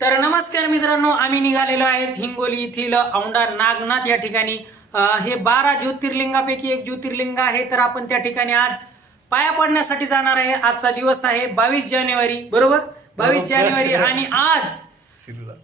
तर नमस्कार मित्रांनो आम्ही निघालेलो आहेत हिंगोली येथील औंढा नागनाथ या ठिकाणी. हे बारा ज्योतिर्लिंगापैकी एक ज्योतिर्लिंग आहे. तर आपण त्या ठिकाणी आज पाया पडण्यासाठी जाणार आहे. आजचा दिवस आहे बावीस जानेवारी बरोबर? बावीस जानेवारी आणि आज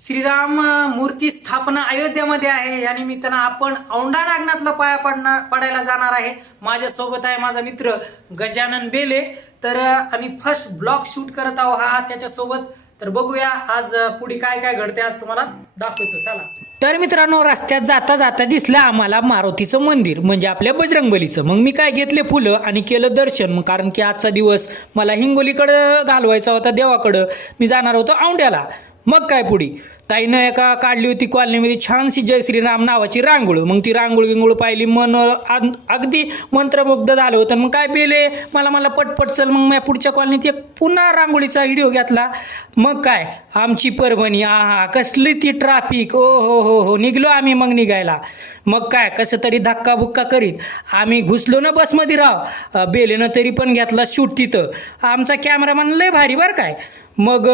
श्रीराम. मूर्ती स्थापना अयोध्येमध्ये आहे. या निमित्तानं आपण औंढा नागनाथला पाया पडणार पडायला जाणार आहे. माझ्या सोबत आहे माझा मित्र गजानन बेले. तर आम्ही फर्स्ट ब्लॉग शूट करत आहोत हा. त्याच्यासोबत तर बघूया आज पुढे काय काय घडते आज तुम्हाला दाखवतो. चला. तर मित्रांनो रस्त्यात जाता जाता दिसलं आम्हाला मारुतीचं मंदिर म्हणजे आपल्या बजरंगबलीचं. मग मी काय घेतले फुलं आणि केलं दर्शन मग कारण की आजचा दिवस मला हिंगोलीकडं घालवायचा होता देवाकडं. मी जाणार होतो औंढ्याला. मग काय पुढे? ताईनं एका काढली होती कॉलनीमध्ये छानशी जय श्रीराम नावाची रांगोळ. मग ती रांगोळ गिंगोळ पाहिली मन अग- अगदी मंत्रमुग्ध झालं होतं. मग काय बेले मला मला पटपट चल मग मी पुढच्या कॉलनीत एक पुन्हा रांगोळीचा व्हिडिओ घेतला. मग काय? आमची परभणी आहा कसली ती ट्राफिक ओ हो हो हो निघलो आम्ही मग निघायला. मग काय? कसं तरी धक्काबुक्का करीत. आम्ही घुसलो ना बसमध्ये राव. बेलेनं तरी पण घेतला शूट तिथं. आमचा कॅमेरामॅन लय भारी बरं काय. मग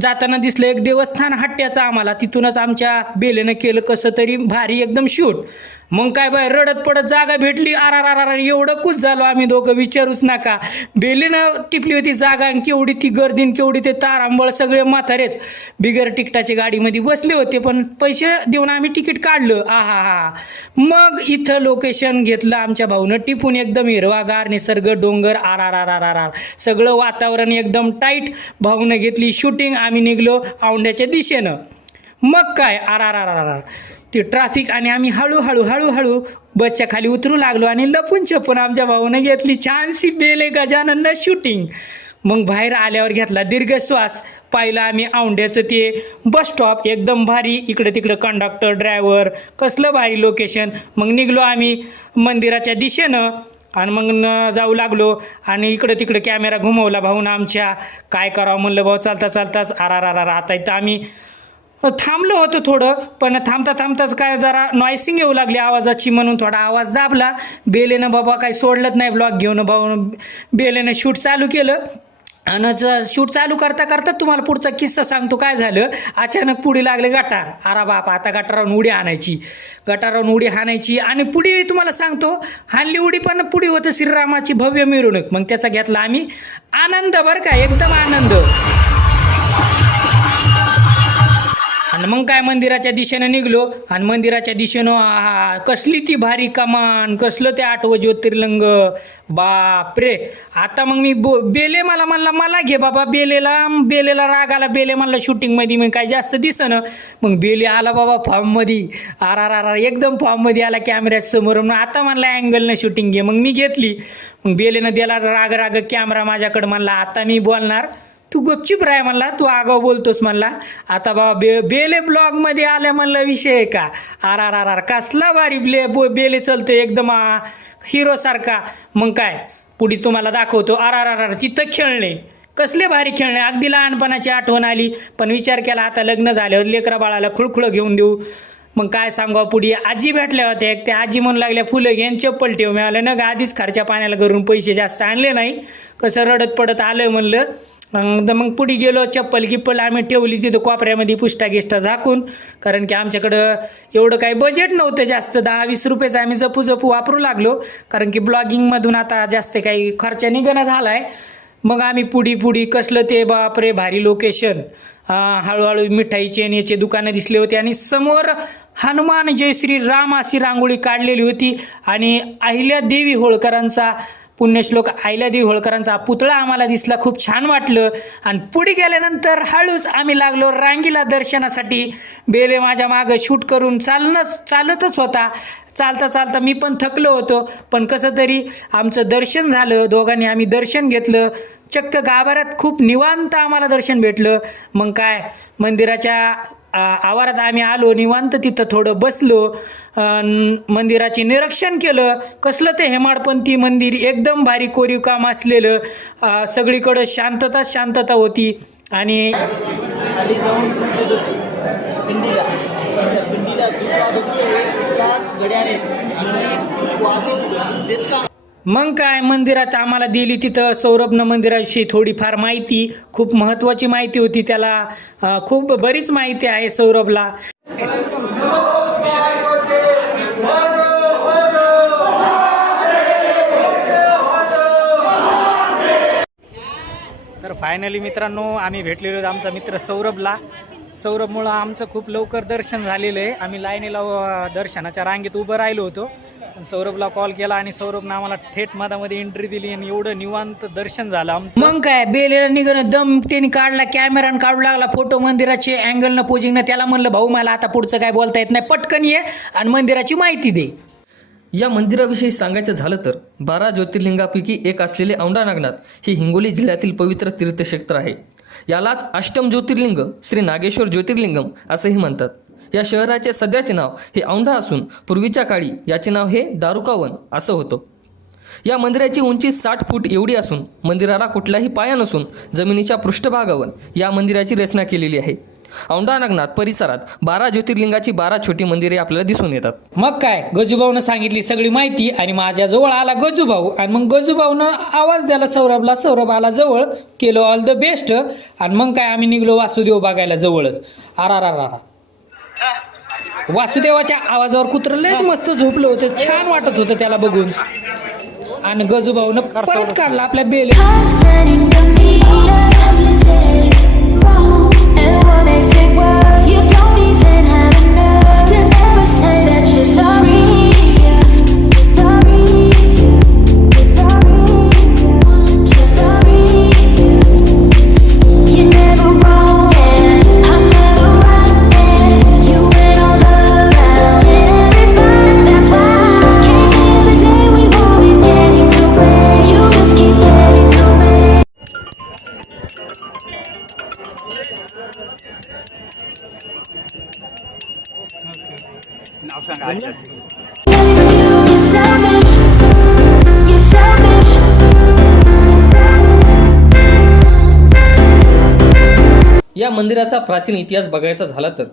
जाताना दिसलं एक देवस्थान हट्ट्याचं आम्हाला. तिथूनच आमच्या बेलेनं केलं कसं तरी भारी एकदम शूट. मग काय बाय रडत पडत जागा भेटली आर आर आर एवढं कुच झालो आम्ही दोघं विचारूच नका. बेलीनं टिपली होती जागा आणि केवढी ती गर्दीन केवढी ते तारांबळ सगळे म्हातारेच. बिगर तिकटाच्या गाडीमध्ये बसले होते पण पैसे देऊन आम्ही तिकीट काढलं. आहा हा मग इथं लोकेशन घेतलं आमच्या भाऊनं टिपून एकदम हिरवागार निसर्ग डोंगर आर आर आर आर आर आर सगळं वातावरण एकदम टाईट. भाऊनं घेतली शूटिंग आम्ही निघलो औंड्याच्या दिशेनं. मग काय? आर आर आर आर आर ते ट्रॅफिक आणि आम्ही हळूहळू हळूहळू बसच्या खाली उतरू लागलो आणि लपून छपून आमच्या भाऊने घेतली छानशी बेले गजानन शूटिंग मग बाहेर आल्यावर घेतला दीर्घ श्वास. पाहिलं आम्ही औंढ्याचं ते बस स्टॉप एकदम भारी इकडं तिकडं कंडक्टर ड्रायव्हर कसलं भारी लोकेशन मग निघलो आम्ही मंदिराच्या दिशेनं आणि मग न जाऊ लागलो आणि इकडं तिकडं कॅमेरा घुमवला भाऊन आमच्या. काय करावं म्हणलं भाऊ चालता चालताच आर आर आर. आता इथं आम्ही हो, थांबलो होतं थोडं पण थांबता थांबताच काय जरा नॉयसिंग येऊ लागली आवाजाची म्हणून थोडा आवाज दाबला. बेलेनं बाबा काही सोडलंच नाही ब्लॉग घेऊन भाऊ बेलेनं शूट चालू केलं. आणि शूट चालू करता करता तुम्हाला पुढचा किस्सा सांगतो काय झालं. अचानक पुढे लागले गटार. अरा बाप आता गटारावरून उडी आणायची. गटारावरून उडी हाणायची आणि पुढे तुम्हाला सांगतो हानली उडी पण पुढे होतं. श्रीरामाची भव्य मिरवणूक. मग त्याचा घेतला आम्ही. आनंद बरं का एकदम आनंद. आणि मग काय मंदिराच्या दिशेनं निघलो आणि मंदिराच्या दिशेनं आहा कसली ती भारी कमान कसलं ते आठवं ज्योतिर्लिंग. बापरे. आता मग मी बो बेले मला म्हणला मला घे बाबा बेलेला बेलेला राग आला बेले म्हणला शूटिंगमध्ये मग काय जास्त दिसनं. मग बेले आला बाबा फॉर्ममध्ये आर आर आर आर एकदम फॉर्ममध्ये आला कॅमेऱ्यासमोर मग आता म्हणला अँगलनं शूटिंग घे. मग मी घेतली. मग बेलेनं दिला राग राग कॅमेरा माझ्याकडं म्हणला आता मी बोलणार तू गपचीप राय म्हणला तू आगाव बोलतोस म्हणला. आता बाबा बे बेले ब्लॉगमध्ये आल्या म्हणलं विषय आहे का? आर आर आर आर कसला भारी ब्ले बो बेले चलतो एकदम हिरोसारखा मग काय? पुढे तुम्हाला दाखवतो. आर आर आर आर तिथं खेळणे. कसले भारी खेळणे. अगदी लहानपणाची आठवण आली. पण विचार केला आता लग्न झाल्यावर लेकरा बाळाला खुळखुळं घेऊन देऊ. मग काय सांगा पुढे? आजी भेटल्या होत्या एक. त्या आजी म्हणू लागल्या फुलं घेऊन चप्पल ठेव. मिळालं ना ग आधीच खर्च्या पाण्याला करून पैसे जास्त आणले नाही. कसं रडत पडत आलं म्हणलं. मग तर मग पुढे गेलो चप्पल गिप्पल आम्ही ठेवली तिथं कोपऱ्यामध्ये पुष्टा गिष्टा झाकून. कारण की आमच्याकडं एवढं काही बजेट नव्हतं जास्त दहा वीस रुपयेचं आम्ही जपू जपू वापरू लागलो. कारण की ब्लॉगिंगमधून आता जास्त काही खर्च निघणं झाला आहे मग आम्ही पुढी पुढी कसलं ते बापरे भारी लोकेशन हळूहळू मिठाईचे आणि याचे दुकानं दिसले होते आणि समोर हनुमान जय श्री राम अशी रांगोळी काढलेली होती. आणि अहिल्या देवी होळकरांचा पुण्यश्लोक अहिल्यादेवी होळकरांचा पुतळा आम्हाला दिसला. खूप छान वाटलं. आणि पुढे गेल्यानंतर हळूच आम्ही लागलो रांगीला दर्शनासाठी. बेले माझ्या मागं शूट करून चालणंच चालतच होता. चालता चालता मी पण थकलो होतो. पण कसं तरी आमचं दर्शन झालं. दोघांनी आम्ही दर्शन घेतलं. चक्क गाभाऱ्यात खूप निवांत आम्हाला दर्शन भेटलं. मग काय? मंदिराच्या आवारात आम्ही आलो निवांत तिथं थोडं बसलो मंदिराचे निरीक्षण केलं. कसलं ते हेमाडपंथी मंदिर एकदम भारी कोरीव काम असलेलं सगळीकडं शांतता शांतता होती. आणि जाऊन मग काय? मंदिरात आम्हाला दिली तिथं सौरभनं मंदिराविषयी थोडीफार माहिती खूप महत्त्वाची माहिती होती त्याला. खूप बरीच माहिती आहे सौरभला. तर फायनली मित्रांनो आम्ही भेटलेलो आहोत आमचा मित्र सौरभला. सौरभमुळं आमचं खूप लवकर दर्शन झालेलं आहे. आम्ही लाईनीला दर्शनाच्या रांगेत उभं राहिलो होतो. सौरभला कॉल केला आणि सौरभनं आम्हाला थेट मधामध्ये एंट्री दिली आणि एवढं निवांत दर्शन झालं आमचं. मग काय बेलेला निघणं दम त्यांनी काढला कॅमेरानं काढू लागला फोटो मंदिराचे अँगलनं पोजिंगनं त्याला म्हणलं भाऊ मला आता पुढचं काय बोलता येत नाही पटकन ये आणि मंदिराची माहिती दे. या मंदिराविषयी सांगायचं झालं तर बारा ज्योतिर्लिंगापैकी एक असलेले औंढा नागनाथ हे हिंगोली जिल्ह्यातील पवित्र तीर्थक्षेत्र आहे. यालाच अष्टम ज्योतिर्लिंग श्री नागेश्वर ज्योतिर्लिंगम असंही म्हणतात. या शहराचे सध्याचे नाव हे औंढा असून पूर्वीच्या काळी याचे नाव हे दारुकावन असं होतं. या मंदिराची उंची साठ फूट एवढी असून मंदिराला कुठलाही पाया नसून जमिनीच्या पृष्ठभागावर या मंदिराची रचना केलेली आहे. औंढा नागनाथ परिसरात बारा ज्योतिर्लिंगाची बारा छोटी मंदिरे आपल्याला दिसून येतात. मग काय? गजूभाऊनं सांगितली सगळी माहिती आणि माझ्या जवळ आला गजूभाऊ आणि मग गजूभाऊनं आवाज द्याला सौरभला सौरभ आला जवळ केलं ऑल द बेस्ट आणि मग काय आम्ही निघलो वासुदेव बघायला जवळच. आरा रा रा वासुदेवाच्या आवाजावर कुत्रं लयच मस्त झोपलं होतं. छान वाटत होतं त्याला बघून. आणि गजूभाऊनं परत काढला आपल्या बेल. Sorry. Savage. या मंदिराचा प्राचीन इतिहास बघायचा झाला तर.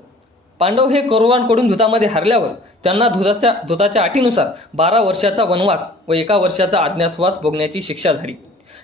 पांडव हे कौरवांकडून दुधामध्ये हरल्यावर त्यांना दुधाच्या दुधाच्या अटीनुसार बारा वर्षाचा वनवास व एका वर्षाचा अज्ञातवास भोगण्याची शिक्षा झाली.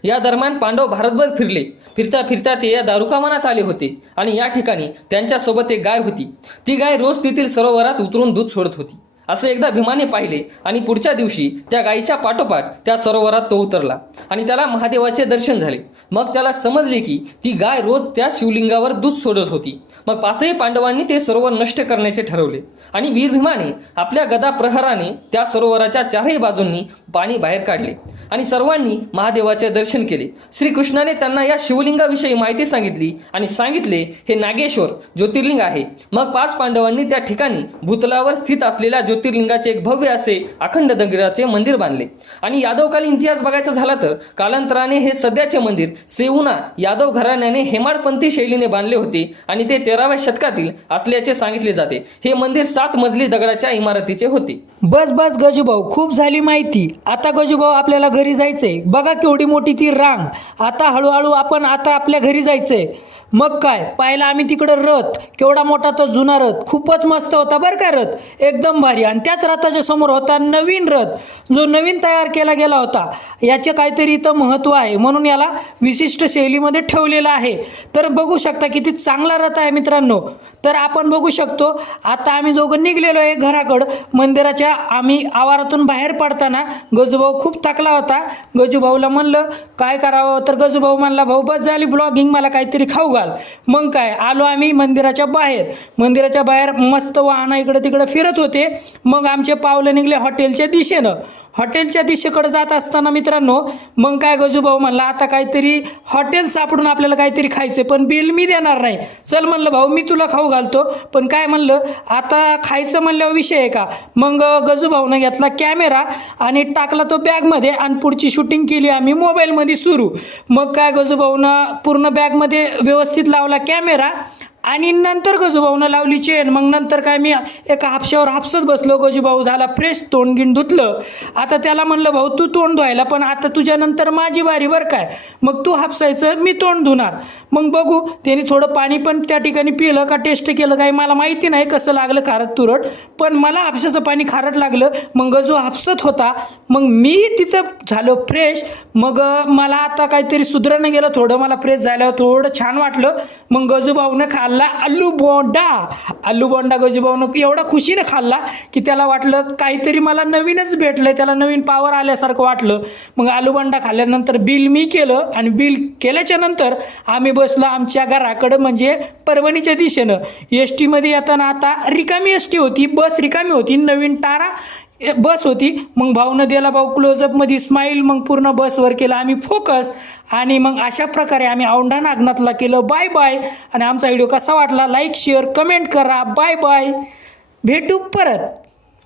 या दरम्यान पांडव भारतभर फिरले. फिरता फिरता ते या दारुकामानात आले होते आणि या ठिकाणी त्यांच्यासोबत एक गाय होती. ती गाय रोज तेथील सरोवरात उतरून दूध सोडत होती. असं एकदा भीमाने पाहिले आणि पुढच्या दिवशी त्या गायीच्या पाठोपाठ त्या सरोवरात तो उतरला. आणि त्याला महादेवाचे दर्शन झाले. मग त्याला समजले की ती गाय रोज त्या शिवलिंगावर दूध सोडत होती. मग पाचही पांडवांनी ते सरोवर नष्ट करण्याचे ठरवले. आणि वीर भीमाने आपल्या गदा प्रहाराने त्या सरोवराच्या चारही बाजूंनी पाणी बाहेर काढले. आणि सर्वांनी महादेवाचे दर्शन केले. श्रीकृष्णाने त्यांना या शिवलिंगाविषयी माहिती सांगितली आणि सांगितले हे नागेश्वर ज्योतिर्लिंग आहे. मग पाच पांडवांनी त्या ठिकाणी भूतलावर स्थित असलेल्या ज्योतिर्लिंगाचे एक भव्य असे अखंड दगडाचे मंदिर बांधले. आणि यादवकालीन इतिहास बघायचा झाला तर कालांतराने हे सध्याचे मंदिर सेवुना यादव घराण्याने हेमाडपंथी शैलीने बांधले होते आणि ते तेराव्या शतकातील असल्याचे सांगितले जाते. हे मंदिर सात मजली दगडाच्या इमारतीचे होते. बस बस गजूभाऊ खूप झाली माहिती. आता गजूभाऊ आपल्याला घरी जायचंय. बघा केवढी मोठी ती रांग. आता हळूहळू आपण आता आपल्या घरी जायचंय. मग काय? पाहिला आम्ही तिकडं रथ. केवढा मोठा तो जुना रथ. खूपच मस्त होता बरं का रथ. एकदम भारी. आणि त्याच रथाच्या समोर होता नवीन रथ जो नवीन तयार केला गेला होता. याचे काहीतरी इथं महत्त्व आहे. म्हणून याला विशिष्ट शैलीमध्ये ठेवलेलं आहे. तर बघू शकता किती चांगला रथ आहे मित्रांनो. तर आपण बघू शकतो आता आम्ही दोघं निघलेलो आहे घराकडं. मंदिराच्या आम्ही आवारातून बाहेर पडताना गजूभाऊ खूप थकला होता. गजूभाऊला म्हणलं काय करावं? तर गजूभाऊ म्हणला भाऊ बस झाली ब्लॉगिंग मला काहीतरी खाऊ घाल. मग काय आलो आम्ही मंदिराच्या बाहेर. मंदिराच्या बाहेर मस्त वाहना इकडं तिकडं फिरत होते. मग आमचे पावलं निघले हॉटेलच्या दिशेनं. हॉटेलच्या दिशेकडे जात असताना मित्रांनो मग काय गजूभाऊ म्हणला आता काहीतरी हॉटेल सापडून आपल्याला काहीतरी खायचं पण बिल मी देणार नाही. चल म्हणलं भाऊ मी तुला खाऊ घालतो. पण काय म्हणलं आता खायचं म्हणल्यावर विषय आहे का? मग गजूभाऊनं घेतला कॅमेरा आणि टाकला तो बॅगमध्ये आणि पुढची शूटिंग केली आम्ही मोबाईलमध्ये सुरू. मग काय गजूभाऊनं पूर्ण बॅगमध्ये व्यवस्थित लावला कॅमेरा आणि नंतर गजूभाऊनं लावली चेन. मग नंतर काय मी एका हापशावर हापसत बसलो गजूभाऊ झाला फ्रेश तोंडगिन धुतलं. आता त्याला म्हणलं भाऊ तू तोंड धुवायला पण आता तुझ्यानंतर माझी बारी बरं काय? मग तू हापसायचं मी तोंड धुणार. मग बघू त्याने थोडं पाणी पण त्या ठिकाणी पिलं का टेस्ट केलं काय मला माहिती नाही कसं लागलं खारट तुरट पण मला हापशाचं पाणी खारट लागलं. मग गजू हापसत होता. मग मी तिथं झालो फ्रेश. मग मला आता काहीतरी सुधरणं गेलं थोडं मला फ्रेश झाल्यावर थोडं छान वाटलं. मग गजूभाऊनं खाल्ला आलू बोंडा. आलू बोंडा गजूभाऊनं एवढा खुशीनं खाल्ला की त्याला वाटलं काहीतरी मला नवीनच भेटलं त्याला नवीन पावर आल्यासारखं वाटलं. मग आलू बोंडा खाल्ल्यानंतर बिल मी केलं आणि बिल केल्याच्यानंतर आम्ही बसलो आमच्या घराकडं म्हणजे परभणीच्या दिशेनं. एस टीमध्ये येताना आता रिकामी एस टी होती बस रिकामी होती नवीन तारा बस होती. मग भाऊनं दिला भाऊ क्लोजअपमध्ये स्माईल मग पूर्ण बसवर केलं आम्ही फोकस आणि मग अशा प्रकारे आम्ही औंढा नागनाथला केलं. बाय बाय आणि आमचा व्हिडिओ कसा वाटला? लाईक शेअर कमेंट करा. बाय बाय भेटू परत.